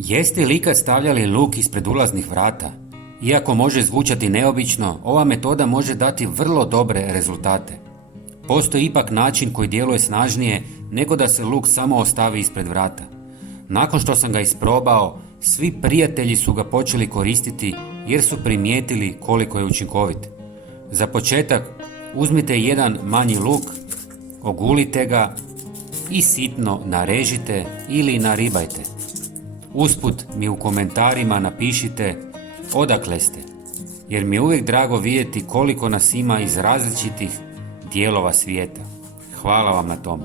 Jeste li ikad stavljali luk ispred ulaznih vrata? Iako može zvučati neobično, ova metoda može dati vrlo dobre rezultate. Postoji ipak način koji djeluje snažnije nego da se luk samo ostavi ispred vrata. Nakon što sam ga isprobao, svi prijatelji su ga počeli koristiti jer su primijetili koliko je učinkovit. Za početak, uzmite jedan manji luk, ogulite ga i sitno narežite ili naribajte. Usput mi u komentarima napišite odakle ste, jer mi je uvijek drago vidjeti koliko nas ima iz različitih dijelova svijeta. Hvala vam na tome.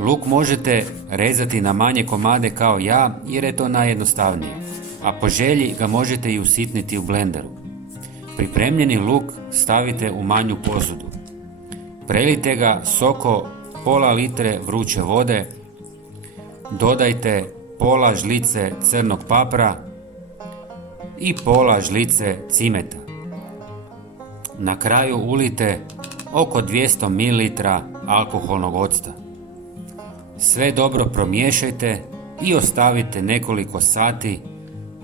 Luk možete rezati na manje komade kao ja jer je to najjednostavnije, a po želji ga možete i usitniti u blenderu. Pripremljeni luk stavite u manju posudu. Prelijte ga s oko pola litre vruće vode, dodajte pola žlice crnog papra i pola žlice cimeta. Na kraju ulite oko 200 ml alkoholnog octa. Sve dobro promiješajte i ostavite nekoliko sati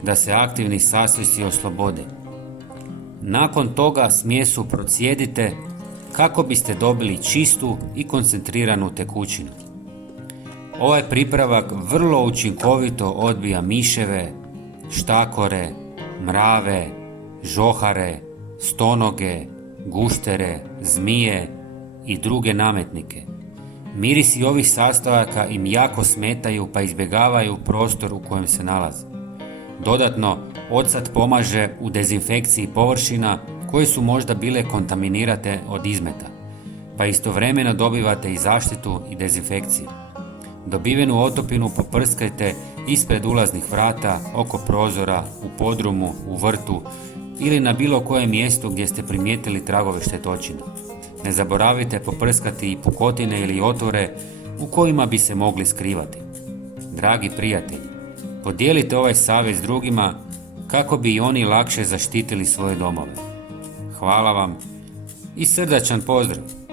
da se aktivni sastojci oslobode. Nakon toga smjesu procijedite kako biste dobili čistu i koncentriranu tekućinu. Ovaj pripravak vrlo učinkovito odbija miševe, štakore, mrave, žohare, stonoge, guštere, zmije i druge nametnike. Mirisi ovih sastojaka im jako smetaju pa izbjegavaju prostor u kojem se nalaze. Dodatno, ocat pomaže u dezinfekciji površina koje su možda bile kontaminirate od izmeta, pa istovremeno dobivate i zaštitu i dezinfekciju. Dobivenu otopinu poprskajte ispred ulaznih vrata, oko prozora, u podrumu, u vrtu ili na bilo kojem mjestu gdje ste primijetili tragove štetočina. Ne zaboravite poprskati i pukotine ili otvore u kojima bi se mogli skrivati. Dragi prijatelji, podijelite ovaj savjet s drugima kako bi i oni lakše zaštitili svoje domove. Hvala vam i srdačan pozdrav!